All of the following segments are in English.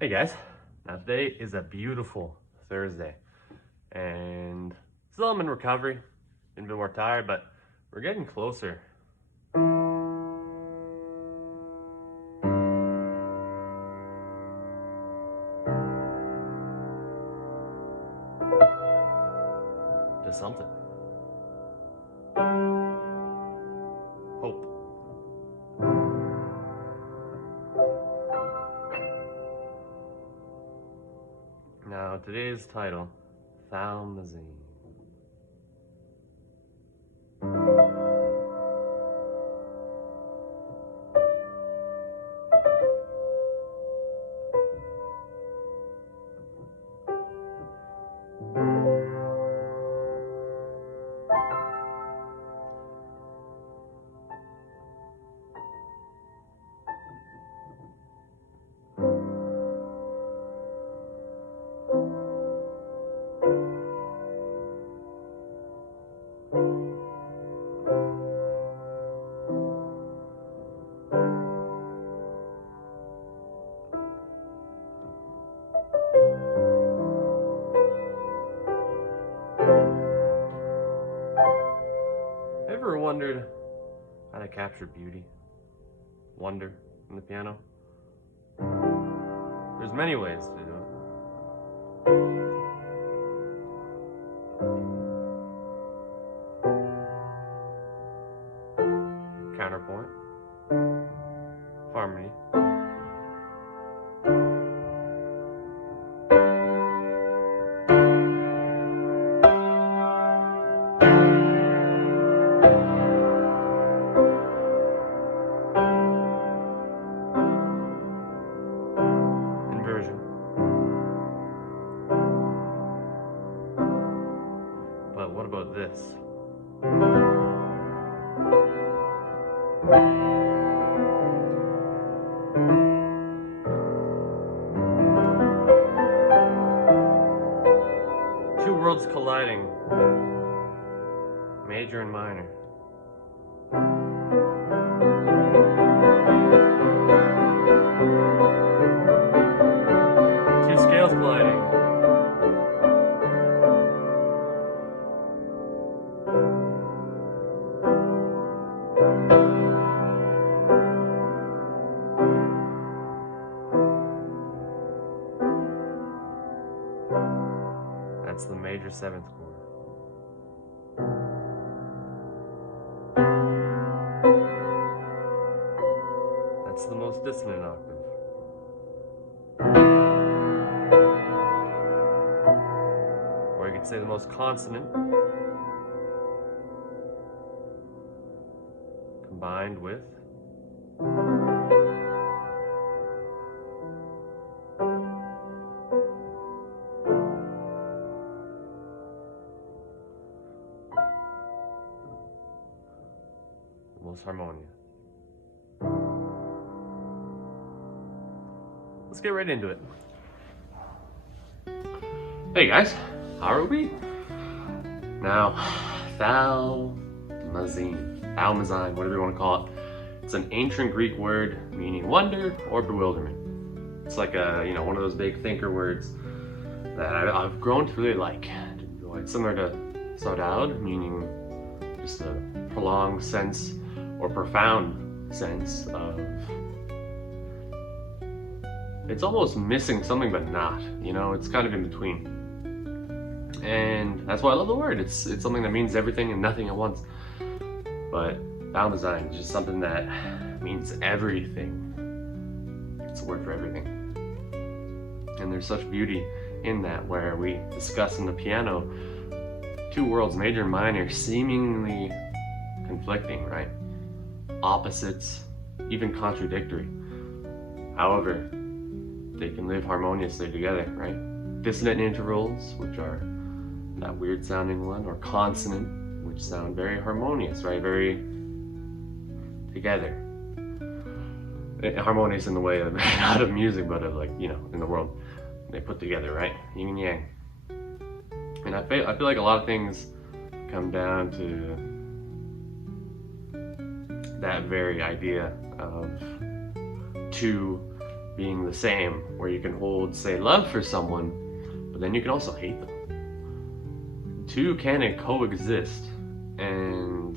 Hey guys, now today is a beautiful Thursday and still I'm in recovery, been a bit more tired, but we're getting closer. To something. Hope. Now today's title, Thaumazein. Ever wondered how to capture beauty, wonder in the piano? There's many ways to do it. Counterpoint, harmony, inversion. But what about this? Two worlds colliding, major and minor. Two scales colliding. That's the major seventh chord. That's the most dissonant octave. Or you could say the most consonant, combined with the most harmonious. Let's get right into it. Hey guys, how are we? Now, Thaumazein, whatever you want to call it. It's an ancient Greek word meaning wonder or bewilderment. It's like one of those big thinker words that I've grown to really like. To enjoy. It's similar to saudade, meaning just a prolonged sense or profound sense of. It's almost missing something, but not. It's kind of in between. And that's why I love the word. It's something that means everything and nothing at once. But Thaumazein is just something that means everything. It's a word for everything. And there's such beauty in that, where we discuss in the piano two worlds, major and minor, seemingly conflicting, right? Opposites, even contradictory. However, they can live harmoniously together, right? Dissonant intervals, which are that weird sounding one, or consonant, which sound very harmonious, right? Very together. Harmonious in the way of not of music, but of in the world. They put together, right? Yin and yang. And I feel like a lot of things come down to that very idea of two being the same, where you can hold, say, love for someone, but then you can also hate them. Two can coexist, and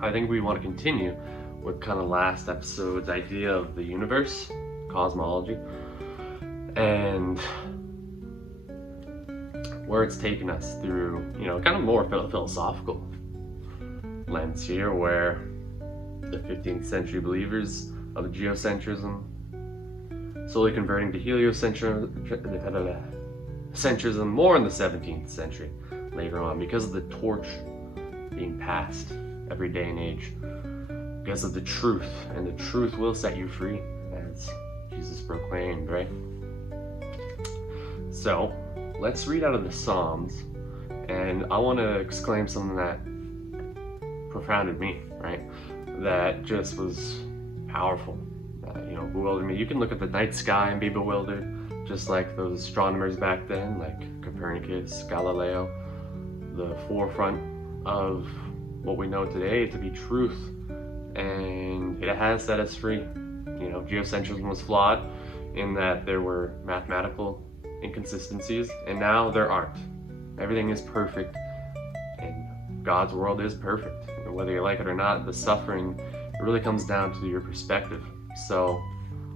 I think we want to continue with kind of last episode's idea of the universe, cosmology, and where it's taken us through, kind of more philosophical lens here, where the 15th century believers of geocentrism slowly converting to heliocentrism more in the 17th century later on, because of the torch being passed every day and age, because of the truth, and the truth will set you free, as Jesus proclaimed, right? So let's read out of the Psalms, and I want to exclaim something that profounded me, right? That just was powerful, bewildered me. You can look at the night sky and be bewildered, just like those astronomers back then, like Copernicus, Galileo, the forefront of what we know today to be truth, and it has set us free. Geocentrism was flawed in that there were mathematical inconsistencies, and now there aren't. Everything is perfect, and God's world is perfect. And whether you like it or not, the suffering, it really comes down to your perspective. So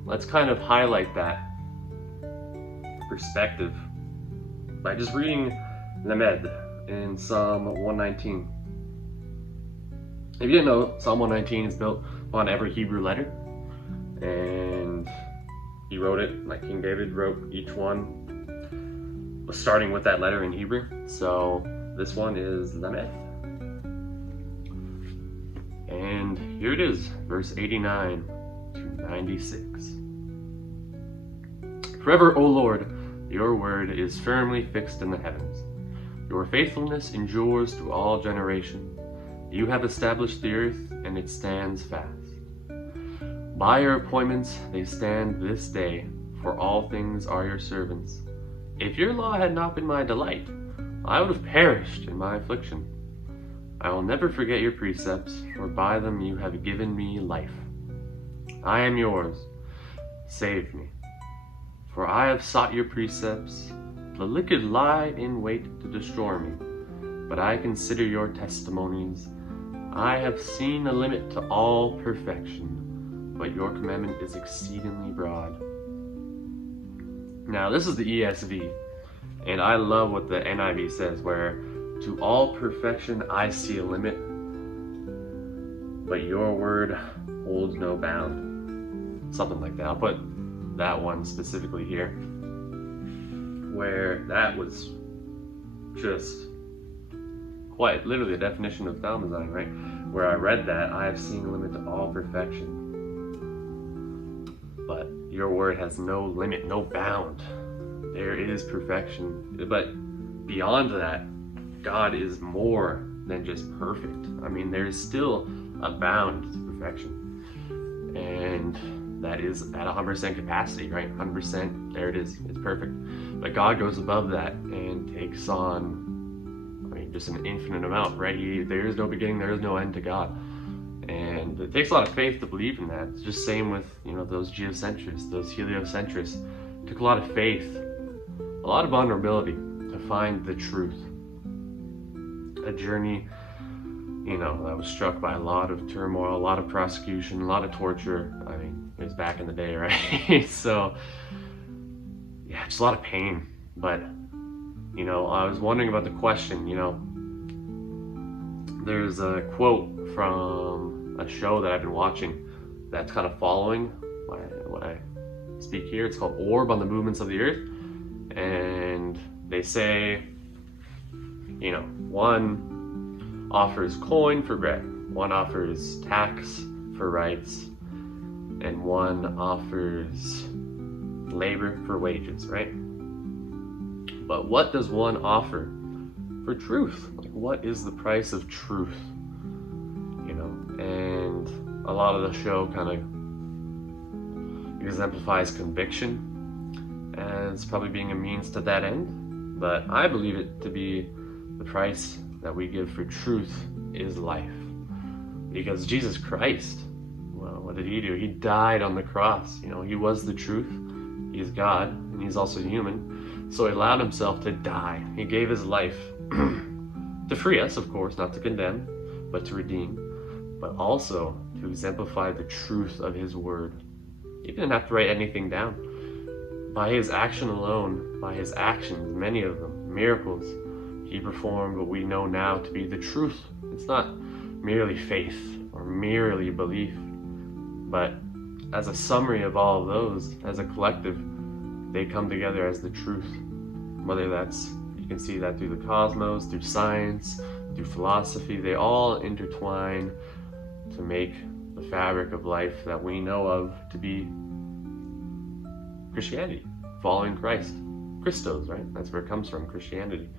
let's kind of highlight that perspective by just reading Lamed in Psalm 119. If you didn't know, Psalm 119 is built on every Hebrew letter, and he wrote it like King David wrote each one, starting with that letter in Hebrew. So this one is Lamed. And here it is, verse 89 to 96. Forever, O Lord, your word is firmly fixed in the heavens. Your faithfulness endures to all generations. You have established the earth, and it stands fast. By your appointments they stand this day, for all things are your servants. If your law had not been my delight, I would have perished in my affliction. I will never forget your precepts, for by them you have given me life. I am yours. Save me. For I have sought your precepts. The wicked lie in wait to destroy me, but I consider your testimonies. I have seen a limit to all perfection, but your commandment is exceedingly broad. Now, this is the ESV, and I love what the NIV says, where to all perfection I see a limit, but your word holds no bound. Something like that. I'll put that one specifically here, where that was just quite literally the definition of Thaumazein, right? Where I read that, I have seen a limit to all perfection, but your word has no limit, no bound. There is perfection, but beyond that, God is more than just perfect. I mean, there is still a bound to perfection, and that is at 100% capacity, right? 100%, there it is, it's perfect. But God goes above that and takes on, just an infinite amount, right? There is no beginning, there is no end to God. And it takes a lot of faith to believe in that. It's just same with, those geocentrists, those heliocentrists. It took a lot of faith, a lot of vulnerability to find the truth. A journey, that was struck by a lot of turmoil, a lot of prosecution, a lot of torture. It was back in the day, right? So, yeah, just a lot of pain. But, I was wondering about the question, there's a quote from a show that I've been watching that's kind of following what I speak here. It's called Orb on the Movements of the Earth. And they say, one offers coin for bread, one offers tax for rights, and one offers labor for wages, right? But what does one offer for truth? Like, what is the price of truth? And a lot of the show kind of exemplifies conviction as probably being a means to that end. But I believe it to be the price that we give for truth is life. Because Jesus Christ, well, what did he do? He died on the cross. You know, he was the truth. He is God, and he's also human. So he allowed himself to die. He gave his life to free us, of course, not to condemn, but to redeem, but also to exemplify the truth of his word. He didn't have to write anything down. By his action alone, by his actions, many of them, miracles, he performed what we know now to be the truth. It's not merely faith or merely belief, but as a summary of all of those, as a collective, they come together as the truth. Whether that's, you can see that through the cosmos, through science, through philosophy, they all intertwine to make the fabric of life that we know of to be Christianity, following Christ. Christos, right? That's where it comes from, Christianity,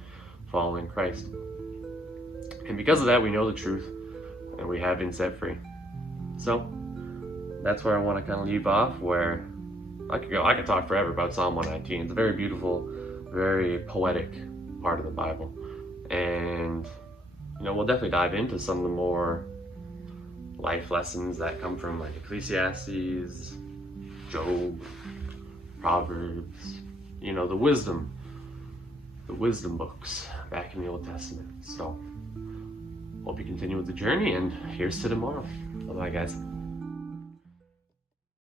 following Christ. And because of that, we know the truth, and we have been set free. So that's where I want to kind of leave off, where I could talk forever about Psalm 119. It's a very beautiful, very poetic part of the Bible. And, you know, we'll definitely dive into some of the more life lessons that come from like Ecclesiastes, Job, Proverbs, you know, the wisdom books back in the Old Testament. So hope you continue with the journey, and here's to tomorrow. Bye-bye, guys.